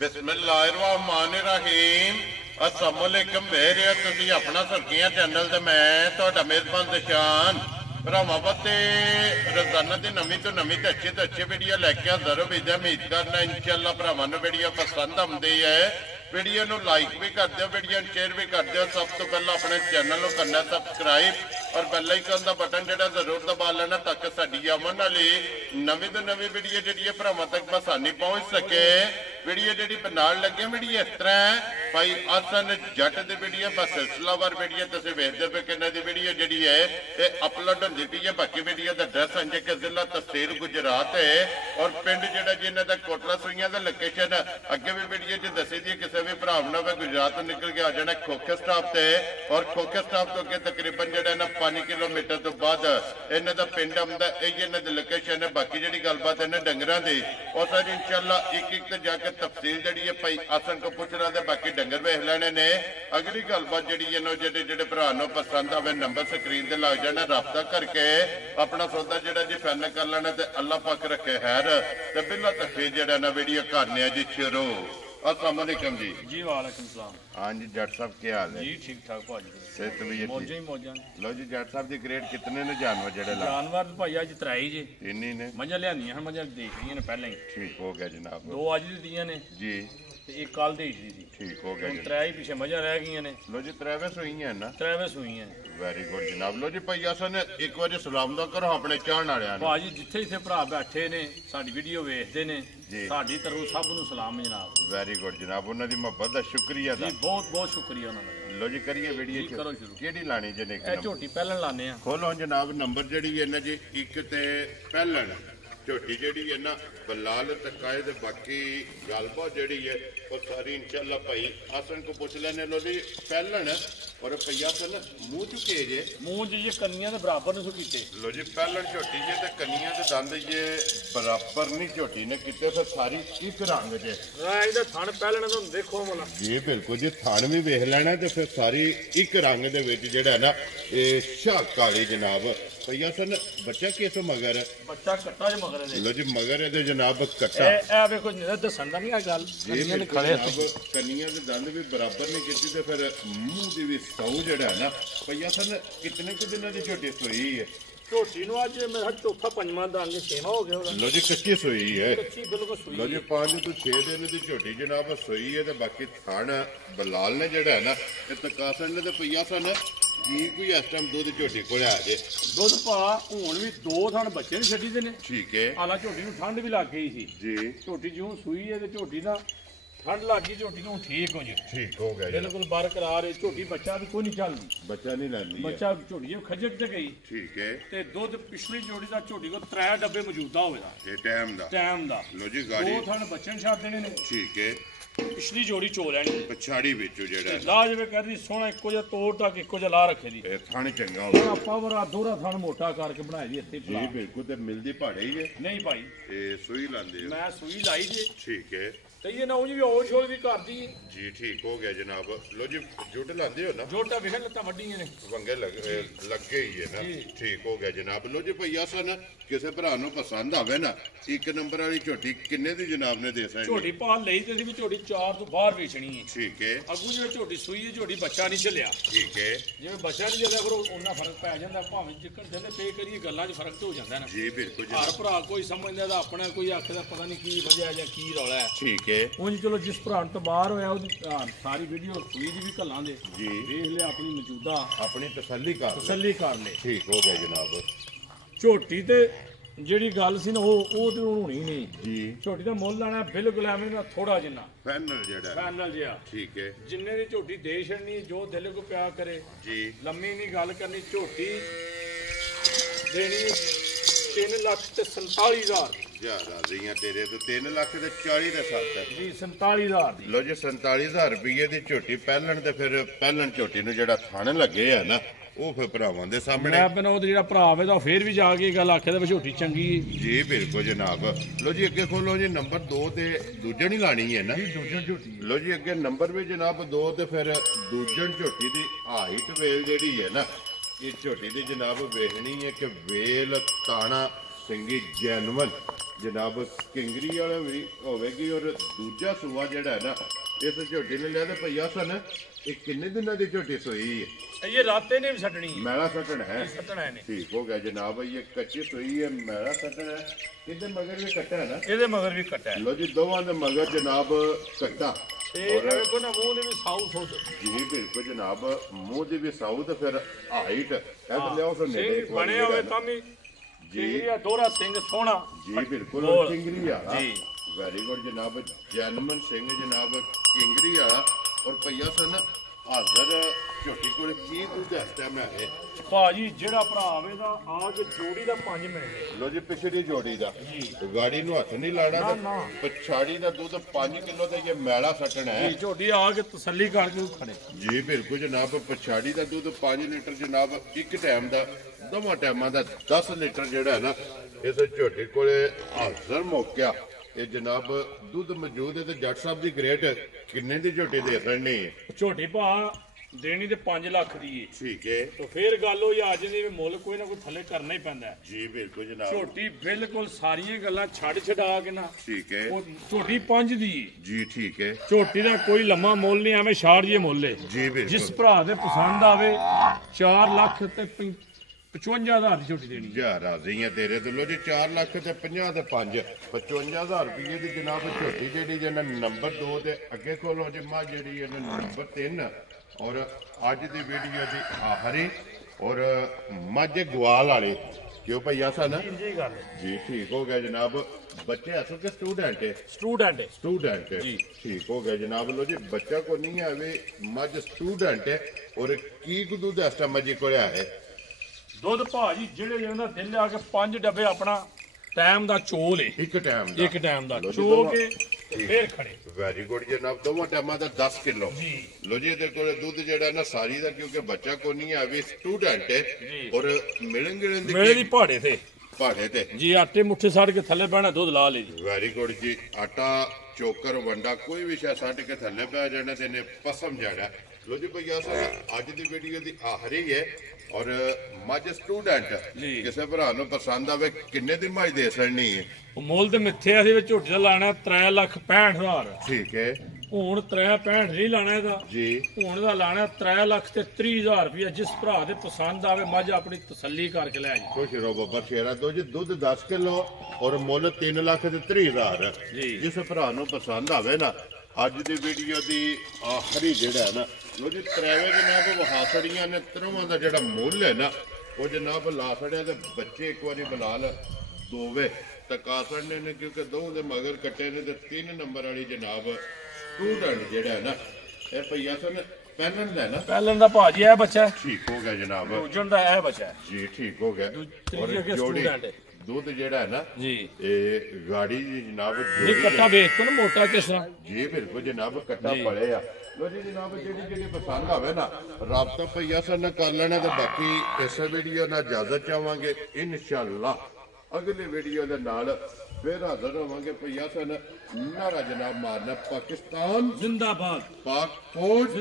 बिस्मिल्लाहिर्रहमानिर्रहीम। अस्सलाम वालेकुम मेरे तुसी अपना सुर्खियां चैनल ते मैं तुहाडा मेजबान दशान भरावां ते रोजाना दी नवीं तो नवीं ते अच्छी वीडियो लैके हाज़र हो। उम्मीद करना इंशाअल्लाह भरावां नूं वीडियो पसंद आउंदी है। वीडियो नूं लाइक भी कर दिओ, वीडियो नूं शेयर भी कर दिओ। सब तो पहला अपने चैनल नूं करना सबसक्राइब और बेल आइकन दा बटन जिहड़ा जरूर दबा लेना ताकि साडी आवन वाली नवीं तो नवीं वीडियो जिहड़ी भरावां तक आसानी पहुंच सके। वीडियो जिहड़ी बनाउण लगे वीडियो इस तरह है भाई हसन जट दी वीडियो बस सिलसिलावार वीडियो तुसीं वेखदे पे किन्ने दी वीडियो जिहड़ी है ये अपलोड होंदी पई है। बाकी वीडियो दा एड्रैस अंजे के जिला तहसील गुजरात है और पिंड जिहड़ा जिन्हां दा कोटला सुइयां दा लोकेशन अगे भी वीडियो च दसी दी। किसी भी भरा ने गुजरात तो निकल के आ जाना खोखे स्टाफ से और खोखे स्टाफ तो अगे तकरीबन जो 5 किलोमीटर तो बाद इन्हों का पिंड आंदा इन्हों की लोकेशन है। बाकी जी गलबात इन्हें डंगर की और सर इंशाअल्लाह एक तो जाके तफसील जी है भाई आसन को पूछना तो बाकी डंगर वेख लेने ने। अगली गलबात जी जो भरा पसंद आवे नंबर स्क्रीन से लग जाना रबता करके अपना सौदा जो जी फाइनल कर लेना। तो अल्लाह पाक रखे खैर तो बिला तफसील जो ना वीडियो करने जी शुरू। अस्सलाम वालेकुम जी। जी वालेकुम सलाम। हाँ जी जट साहब क्या हाल है जी? ठीक ठाक भाजी। सेहत भी मौजां ही मौजां। लो जी जट साहब दी ग्रेड कितने ने जानवर जेड़े ला जानवर भाई अज त्राई जी इन्हीं ने मझा लियानियां हैं, मझा देख रही ने पहले ही। ठीक हो गया जनाब। 2 अज दित्तियां ने जी ते एक कल देई दी। ठीक हो गया हुण जनाब। त्राई पिछे मझा रह गई ने। लो जी त्रैवे सुई है ना? त्रैवे सुईयां ने। वेरी गुड जनाब। लो जी भाई असन एक बार सलाम दा करो अपने चाहण वालियां नु। भाजी जिथे जिथे भरा बैठे ने साडी वीडियो वेखदे ने जी। साडी तरफों सब नूं सलाम जनाब। वेरी गुड जनाब। उन्हां दी मोहब्बत दा शुक्रिया दा। जी बहुत बहुत शुक्रिया उन्हां दा। लो जी करिए वीडियो जी, करो शुरू। केड़ी लानी जे ने? ए झोटी पहलन लाने आ। खोलो जनाब नंबर जड़ी है ना जी एक ते पहलन झोटी जड़ी है ना बलाल तकाए दे बाकी गलबात जड़ी है वो सारी इंशाअल्लाह भाई आसन को पूछ लेने। लो जी पहलन और भैया सन मुंह चुके जे मुंह जी कन्नियां दे बराबर ने कीते। लो जी पहलन झोटी जे ते कन्नियां दे दंद जे बराबर नहीं झोटी ने कीते तो सारी एक रंग जे ਇਹਦਾ ਥਣ ਪਹਿਲਣ ਤੋਂ ਦੇਖੋ ਮਲਾ जी बिल्कुल जी थान भी वेख लेना तो फिर सारी एक रंग दे विच जेड़ा है ना ये शाह काली जनाब। भैया सन बच्चा किस मगर ਬੱਚਾ ਕੱਟਾ ਜੇ ਮਗਰ ਦੇ। लो जी मगर ये जनाब कट्टा ਇਹ ਵੇਖੋ ਜਿਹੜਾ ਦੱਸਣ ਦਾ ਨਹੀਂ ਆ ਗੱਲ ਕੰਨੀਆਂ ਨੇ ਖੜੇ कनिया के दंद भी बराबर नहीं की तो फिर मूँह की भी सौ जड़ा है ना। भैया सन कितने कुछ दिन की छोटी सोई है? ਝੋਟੀ ਨੂੰ ਅੱਜ ਮੇਰਾ ਚੌਥਾ ਪੰਜਵਾਂ ਦੰਦ ਛੇਵਾਂ ਹੋ ਗਿਆ ਉਹਦਾ। लो जी कच्ची सोई है। ਕੱਚੀ ਬਿਲਕੁਲ ਸੂਈ। लो जी 5 ਤੋਂ 6 दिन की झोटी जनाब सोई है तो बाकी थान बलाल ने जड़ा है ना ये तकासन ने तो भैया सन जी कोई इस टाइम दुध झोटी को आ जाए ਦੁੱਧ ਭਾ ਹੁਣ ਵੀ 2 ਥਣ ਬੱਚੇ ਨੂੰ ਛੱਡੀ ਦੇ ਨੇ। ठीक है ਹਾਲਾਂ ਝੋਟੀ ਨੂੰ ਠੰਡ ਵੀ ਲੱਗ ਗਈ ਸੀ। जी ਝੋਟੀ ਜਿਉਂ ਸੂਈ ਹੈ ਤੇ ਝੋਟੀ ਦਾ ਠੰਡ ਲੱਗ ਗਈ ਝੋਟੀ ਨੂੰ ਠੀਕ ਹੋ ਜੇ ठीक हो गया जी। ਬਿਲਕੁਲ ਬਰਕਰਾਰ ਹੈ ਝੋਟੀ। ਬੱਚਾ ਵੀ ਕੋਈ ਨਹੀਂ ਚੱਲਦੀ। बच्चा नहीं लानी है। ਬੱਚਾ ਝੋਟੀ ਜਿਉਂ ਖਜਕ ਤੇ ਗਈ ठीक है ਤੇ ਦੁੱਧ ਪਿਛਲੀ ਜੋੜੀ ਦਾ ਝੋਟੀ ਕੋ 3 ਡੱਬੇ ਮੌਜੂਦਾ ਹੋਵੇਗਾ ये टाइम दा ਟਾਈਮ ਦਾ। लो जी गाड़ी 2 ਥਣ ਬੱਚੇ ਨੂੰ ਛੱਡ ਦੇਣੇ ਨੇ। ठीक है ਪਿਛਲੀ ਜੋੜੀ ਚੋ ਲੈਣੀ पछाड़ी बिचो जेड़ा है ਲਾ ਜਵੇ ਕਰਦੀ ਸੋਹਣਾ ਇੱਕੋ ਜਿਹਾ ਤੋੜ ਤੱਕ ਇੱਕੋ ਜਿਹਾ ਲਾ ਰੱਖੇ ਦੀ। ये थान चंगा हो ਹੁਣ ਆਪਾਂ ਵਰਾ ਦੋਹਰਾ ਥਣ ਮੋਟਾ ਕਰਕੇ ਬਣਾਈ ਦੀ ਇੱਥੇ जी ਭਲਾ। बिल्कुल तो मिलती भाड़े ही है ਨਹੀਂ ਭਾਈ ये सुई लांदे हो ਮੈਂ ਸੂਈ ਲਾਈ ਜੇ ठीक है ਤੇ ਇਹ ਨਾ ਉਹ ਵੀ ਔਰ ਸ਼ੋਰ ਵੀ ਕਰਦੀ ਹੈ। जी ठीक हो गया जनाब। लो जी जुट लांदे हो ना ਜੋਟਾ ਵੇਖ ਲੱਤਾਂ ਵੱਡੀਆਂ ਨੇ। वंगे लग गए ही है ना। जी। ठीक हो गया जनाब। लो जी भैया सन किसी भरा नु पसंद आवे ना एक नंबर वाली झोटी किन्ने दी जनाब ने दे सकते? ਝੋਟੀ ਭਾਲ ਲਈ ਤੇ ਵੀ ਝੋਟੀ 4 ਤੋਂ ਬਾਹਰ ਵੇਚਣੀ ਹੈ। ठीक है ਅੱਗੂ ਜਿਵੇਂ ਝੋਟੀ ਸੂਈ ਹੈ ਝੋਟੀ ਬੱਚਾ ਨਹੀਂ ਚੱਲਿਆ। ठीक है ਜਿਵੇਂ ਬੱਚਾ ਨਹੀਂ ਚੱਲਿਆ ਫਿਰ ਉਹਨਾਂ ਫਰਕ ਪੈ ਜਾਂਦਾ ਭਾਵੇਂ ਜਿੱਕਰ ਥੱਲੇ ਪੇ ਕਰੀਏ ਗੱਲਾਂ 'ਚ ਫਰਕ ਤੇ ਹੋ ਜਾਂਦਾ ਨਾ। जी बिल्कुल ਹਰ जनाब ਭਰਾ ਕੋਈ ਸਮਝਦਾ ਦਾ ਆਪਣਾ ਕੋਈ ਆਖਦਾ ਪਤਾ ਨਹੀਂ ਕੀ ਵਜ੍ਹਾ ਜਾਂ ਕੀ ਰੌਲਾ ਹੈ। ठीक है ਉਂਝ ਚਲੋ ਜਿਸ ਭਰਾ ਤੋਂ ਬਾਹਰ ਹੋਇਆ ਉਹਦੀ ਸਾਰੀ ਵੀਡੀਓ ਸੂਈ ਦੀ ਵੀ ਘੱਲਾਂ ਦੇ जी ਵੇਖ ਲਿਆ ਆਪਣੀ ਮੌਜੂਦਾ अपनी तसल्ली कर ले। ਤਸੱਲੀ ਕਰ ਲੈ। ठीक हो गया जनाब ਝੋਟੀ ਤੇ ਜਿਹੜੀ ਗੱਲ ਸੀ ਨਾ ਉਹ ਤੇ ਹੋਣੀ ਨਹੀਂ। जी ਝੋਟੀ ਦਾ ਮੁੱਲ ਲੈਣਾ ਬਿਲਕੁਲ ਐਵੇਂ ਨਾ ਥੋੜਾ ਜਿੰਨਾ फाइनल जेड़ा है ਫਾਈਨਲ ਜਿਹਾ ठीक है ਜਿੰਨੇ ਦੀ ਝੋਟੀ ਦੇ ਛੜਨੀ ਜੋ ਦਿਲ ਕੋ ਪਿਆ ਕਰੇ। जी ਲੰਮੀ ਨਹੀਂ ਗੱਲ ਕਰਨੀ। ਝੋਟੀ ਦੇਣੀ 3,47,000 ज्यादा रही तेरे तो 3 लाख ते 40 दे साथ है ਜੀ 47,000 ਦੀ। लो जी 47,000 रुपये की झोटी पहलन ते फिर पहलन झोटी नु जेड़ा थान लगे है ना वो फिर भरावां दे सामने ਮੈਂ ਬਿਨਾਂ ਉਹ ਜਿਹੜਾ ਭਰਾ ਵੇ ਤਾਂ ਫੇਰ ਵੀ ਜਾ ਕੇ ਗੱਲ ਆਖਿਆ ਤਾਂ ਝੋਟੀ ਚੰਗੀ ਹੈ। जी बिल्कुल जनाब। लो जी अगे खोलो जी नंबर 2 ते दूजन ही लानी है ना। ਜੀ ਦੂਜਾ ਝੋਟੀ लो जी अगे नंबर भी जनाब 2 ते फिर दूजन झोटी दी हाइट वेल जेड़ी है ना ये झोटी दी जनाब वेखनी है कि वेल ताना सिंगी जैनवन ਜਨਾਬ ਕਿੰਗਰੀ ਵਾਲਾ ਵੀ ਹੋਵੇਗੀ। ਔਰ ਦੂਜਾ ਸੂਆ ਜਿਹੜਾ ਹੈ ਨਾ ਇਸ ਝੋਟੀ ਨੇ ਲਿਆ ਤੇ ਭਈਆ ਸਨ ਇਹ ਕਿੰਨੇ ਦਿਨਾਂ ਦੀ ਝੋਟੀ ਸੋਈ ਹੈ? ਇਹ ਰਾਤੇ ਨੇ ਵੀ ਛੱਡਣੀ ਹੈ, ਮੈਲਾ ਸੱਟਣ ਹੈ। ਸੱਟਣਾ ਇਹਨੇ। ਠੀਕ ਹੋ ਗਿਆ ਜਨਾਬ, ਇਹ ਕੱਚੀ ਸੋਈ ਹੈ, ਮੈਲਾ ਸੱਟਣ ਹੈ। ਇਹਦੇ ਮਗਰ ਵੀ ਕੱਟਾ ਹੈ ਨਾ? ਇਹਦੇ ਮਗਰ ਵੀ ਕੱਟਾ ਹੈ। ਲੋ ਜੀ ਦੋਵਾਂ ਦੇ ਮਗਰ ਜਨਾਬ ਕੱਟਾ। ਤੇ ਇਹ ਵੇਖੋ ਨਾ ਮੂੰਹ ਦੇ ਵੀ ਸਾਊ ਸੁੱਧ। ਜੀ ਬਿਲਕੁਲ ਜਨਾਬ, ਮੂੰਹ ਦੀ ਵੀ ਸਾਊ ਤੇ ਫਿਰ ਹਾਈਟ ਇਹ ਲਿਆਓ ਫਿਰ ਨੇੜੇ ਸਿੰਘ ਬਣਿਆ ਹੋਵੇ ਤਾਂ ਵੀ ਜੀ ਦੋਹਰਾ ਸਿੰਘ ਸੋਹਣਾ ਜੀ ਬਿਲਕੁਲ ਬੋਲ। ਕਿੰਗਰੀ ਵਾਲਾ ਜੀ ਵੈਰੀ ਗੁੱਡ ਜਨਾਬ, ਜੈਨਮਨ ਸਿੰਘ ਜਨਾਬ ਕਿੰਗਰੀ ਵਾਲਾ। ਔਰ ਭਈਆ ਸਨ ਹਾਜ਼ਰ ਝੋਟੀ ਕੋਲ ਕੀ ਦੁੱਧ ਇਸ ਟਾਈਮ ਹੈ? ਭਾਜੀ ਜਿਹੜਾ ਭਰਾ ਆਵੇਗਾ ਆ ਕੇ ਜੋੜੀ ਦਾ 5 ਮਿੰਟ। ਲੋ ਜੀ ਪਿਛੜੀ ਜੋੜੀ ਦਾ ਜੀ ਗਾੜੀ ਨੂੰ ਹੱਥ ਨਹੀਂ ਲਾਣਾ ਨਾ, ਤੇ ਨਾ। ਪਛਾੜੀ ਦਾ ਦੁੱਧ 5 ਕਿਲੋ ਤੇ ਇਹ ਮੈਲਾ ਸੱਟਣਾ ਹੈ। ਝੋਟੀ ਆ ਕੇ ਤਸੱਲੀ ਕਰਕੇ ਖੜੇ। ਜੀ ਬਿਲਕੁਲ ਜਨਾਬ, ਪਛਾੜੀ ਦਾ ਦੁੱਧ 5 ਲੀਟਰ ਜਨਾਬ ਇੱਕ ਟਾਈਮ ਦਾ, ਦੋਵਾਂ ਟਾਈਮਾਂ ਦਾ 10 ਲੀਟਰ ਜਿਹੜਾ ਹੈ ਨਾ ਇਸ ਝੋਟੀ ਕੋਲੇ ਹਾਜ਼ਰ ਮੌਕਿਆ। ਇਹ ਜਨਾਬ ਦੁੱਧ ਮੌਜੂਦ ਹੈ। ਤੇ ਜੱਟ ਸਾਹਿਬ ਦੀ ਗ੍ਰੇਟ ਕਿੰਨੇ ਦੀ ਝੋਟੀ ਦੇ ਦੇਣੀ ਹੈ? ਝੋਟੀ ਭਾ ਦੇਣੀ ਤੇ 5 ਲੱਖ ਦੀ ਏ। ਠੀਕ ਹੈ ਤਾਂ ਫੇਰ ਗੱਲ ਹੋਈ ਆ ਜਾਂਦੀ ਵੀ ਮੁੱਲ ਕੋਈ ਨਾ ਕੋਈ ਥੱਲੇ ਕਰਨਾ ਹੀ ਪੈਂਦਾ ਹੈ। ਜੀ ਬਿਲਕੁਲ ਜਨਾਬ, ਝੋਟੀ ਬਿਲਕੁਲ ਸਾਰੀਆਂ ਗੱਲਾਂ ਛੱਡ ਛਡਾ ਕੇ ਨਾ ਠੀਕ ਹੈ ਉਹ ਝੋਟੀ 5 ਦੀ ਏ। ਜੀ ਠੀਕ ਹੈ ਝੋਟੀ ਦਾ ਕੋਈ ਲੰਮਾ ਮੁੱਲ ਨਹੀਂ, ਐਵੇਂ ਛਾੜ ਜੇ ਮੁੱਲ ਏ। ਜੀ ਬਿਲਕੁਲ ਜਿਸ ਭਰਾ ਦੇ ਪਸੰਦ ਆਵੇ 4 ਲੱਖ ਤੇ 55,000 ਦੀ ਝੋਟੀ ਦੇਣੀ। ਜਾ ਰਾਜ਼ੀ ਆ ਤੇਰੇ ਤੋਂ। ਲੋ ਜੀ 4 ਲੱਖ ਤੇ 50 ਤੇ 5 55,000 ਰੁਪਏ ਦੀ ਜਨਾਬ ਝੋਟੀ ਜਿਹੜੀ ਜਿਹਨਾਂ ਨੰਬਰ 2 ਤੇ ਅੱਗੇ ਖੋਲੋ ਜੀ ਮਾ ਜਿਹੜੀ ਇਹਨਾਂ ਨੰਬਰ 3। ਔਰ ਅੱਜ ਦੀ ਵੀਡੀਓ ਦੀ ਆਖਰੀ ਔਰ ਮੱਝ ਗਵਾਲ ਵਾਲੇ ਕਿਉਂ ਭਈਆ ਸਨ ਜੀ ਗੱਲ ਜੀ ਠੀਕ ਹੋ ਗਿਆ ਜਨਾਬ। ਬੱਚੇ ਅਸਲ ਕੇ ਸਟੂਡੈਂਟ ਹੈ? ਸਟੂਡੈਂਟ ਜੀ ਠੀਕ ਹੋ ਗਿਆ ਜਨਾਬ। ਲੋ ਜੀ ਬੱਚਾ ਕੋ ਨਹੀਂ ਆਵੇ, ਮੱਝ ਸਟੂਡੈਂਟ ਹੈ। ਔਰ ਕੀ ਦੁੱਧ ਇਸ ਟਾਈਮ ਮੱਝ ਕੋਲ ਹੈ? ਦੁੱਧ ਭਾਜੀ ਜਿਹੜੇ ਜਿਹਨਾਂ ਦਾ ਦਿਲ ਆ ਕੇ 5 ਡੱਬੇ ਆਪਣਾ ਟਾਈਮ ਦਾ ਚੋਲ ਏ। ਇੱਕ ਟਾਈਮ ਦਾ ਚੋ ਕੇ ਤੇ ਫੇਰ ਖੜੇ। ਵੈਰੀ ਗੁੱਡ ਜਨਾਬ, ਦੋਵਾਂ ਟਾਈਮਾਂ ਦਾ 10 ਕਿਲੋ। ਜੀ ਲੋ ਜੀ ਇਹਦੇ ਕੋਲ ਦੁੱਧ ਜਿਹੜਾ ਨਾ ਸਾਰੀ ਦਾ, ਕਿਉਂਕਿ ਬੱਚਾ ਕੋ ਨਹੀਂ ਆਵੇ, ਸਟੂਡੈਂਟ ਹੈ। ਜੀ। ਔਰ ਮਿਲਣ ਗਿਲਣ ਮੇਰੇ ਦੀ ਪਹਾੜੇ ਤੇ ਭਾੜੇ ਤੇ ਜੀ ਆਟੇ ਮੁੱਠੇ ਸਾੜ ਕੇ ਥੱਲੇ ਬਹਿਣਾ, ਦੁੱਧ ਲਾ ਲੇ ਜੀ। ਵੈਰੀ ਗੁੱਡ ਜੀ। ਆਟਾ ਚੋਕਰ ਵੰਡਾ ਕੋਈ ਵੀ ਸ਼ਾ ਛੱਡ ਕੇ ਥੱਲੇ ਪੈ ਜਾਣਾ ਤੇ ਨੇ ਪਸਮ ਜਾਣਾ। ਲੋ ਜੀ ਭਈਆ ਸਾਹਿਬ ਅੱਜ ਦੀ ਵੀਡੀਓ ਦੀ ਆਖਰੀ ਹੈ। ਔਰ ਮੱਝ ਸਟੂਡੈਂਟ ਜੀ। ਕਿਸੇ ਭਰਾ ਨੂੰ ਪਸੰਦ ਆਵੇ ਕਿੰਨੇ ਦੀ ਮੱਝ ਦੇ ਸਕਣੀ ਹੈ? ਉਹ ਮੁੱਲ ਤੇ ਮਿੱਥੇ ਅਸੀਂ ਵਿੱਚ ਝੋਟੀ ਦਾ ਲਾਣਾ 3,65,000। ਠੀਕ ਹੈ ਹੁਣ 3,65,000 ਨਹੀਂ ਲਾਣਾ ਇਹਦਾ। ਜੀ ਹੁਣ ਦਾ ਲਾਣਾ 3,30,000 ਰੁਪਇਆ। ਜਿਸ ਭਰਾ ਦੇ ਪਸੰਦ ਆਵੇ ਮੱਝ ਆਪਣੀ ਤਸੱਲੀ ਕਰਕੇ ਲੈ ਜੀ। ਖੁਸ਼ ਰਹੋ ਬੱਬਰ ਸ਼ੇਰਾ ਦੋ ਜੀ। ਦੁੱਧ 10 ਕਿਲੋ ਔਰ ਮੁੱਲ 3,30,000। ਜੀ। ਜਿਸ ਭਰਾ ਨੂੰ ਪਸੰਦ ਆਵੇ ਨਾ ਅੱਜ ਦੀ ਵੀਡੀਓ ਦੀ ਆਖਰੀ ਜਿਹੜਾ ਹੈ ਨਾ ਲੋ ਜੀ ਤਰਾਵੇ ਜਨਾਬ ਵਹਾਸੜੀਆਂ ਨੇ ਤਰਵਾਂ ਦਾ ਜਿਹੜਾ ਮੁੱਲ ਹੈ ਨਾ ਉਹ ਜਨਾਬ ਲਾ ਛੜਿਆ ਤੇ ਬੱਚੇ ਇੱਕ ਵਾਰੀ ਬੁਲਾ ਲ ਦੋਵੇ ਤਕਾਸੜ ਨੇ ਕਿਉਂਕਿ ਦੋ ਦੇ ਮਗਰ ਕੱਟੇ ਨੇ ਤੇ 3 ਨੰਬਰ ਵਾਲੀ ਜਨਾਬ ਸਟੂਡੈਂਟ ਜਿਹੜਾ ਹੈ ਨਾ ਇਹ ਭਈਆ ਸਨ ਪਹਿਲਣ ਦਾ ਨਾ। ਪਹਿਲਣ ਦਾ ਭਾਜੀ ਇਹ ਬੱਚਾ ਹੈ। ਠੀਕ ਹੋ ਗਿਆ ਜਨਾਬ ਦੂਜਣ ਦਾ ਇਹ ਬੱਚਾ ਹੈ ਜੀ ਠੀਕ ਹੋ ਗਿਆ। ਤੀਜੇ ਅੱਗੇ ਸਟੂਡੈਂਟ ਹੈ ਦੁੱਧ ਜਿਹੜਾ ਹੈ ਨਾ ਜੀ। ਇਹ ਗਾੜੀ ਦੀ ਜਨਾਬ ਇਹ ਕੱਟਾ ਵੇਖ ਕੇ ਨਾ ਮੋਟਾ ਕਿਸ ਤਰ੍ਹਾਂ। ਜੀ ਬਿਲਕੁਲ ਜਨਾਬ ਕੱਟਾ ਪੜੇ ਆ। ਲੋ ਜੀ ਜਨਾਬ ਜਿਹੜੀ ਪਸੰਦ ਆਵੇ ਨਾ ਰਾਬਤਾ ਭਈਆ ਸਰ ਨਾਲ ਕਰ ਲੈਣਾ। ਤੇ ਬਾਕੀ ਇਸ ਵੀਡੀਓ ਨਾਲ ਇਜਾਜ਼ਤ ਚਾਹਾਂਗੇ। ਇਨਸ਼ਾਅੱਲਾ ਅਗਲੀ ਵੀਡੀਓ ਦੇ ਨਾਲ ਫਿਰ ਹਾਜ਼ਰ ਹੋਵਾਂਗੇ। ਭਈਆ ਸਨ ਨਾਰਾ ਜਨਾਬ ਮਾਰਨਾ ਪਾਕਿਸਤਾਨ ਜ਼ਿੰਦਾਬਾਦ। ਪਾਕ ਫੌਜ।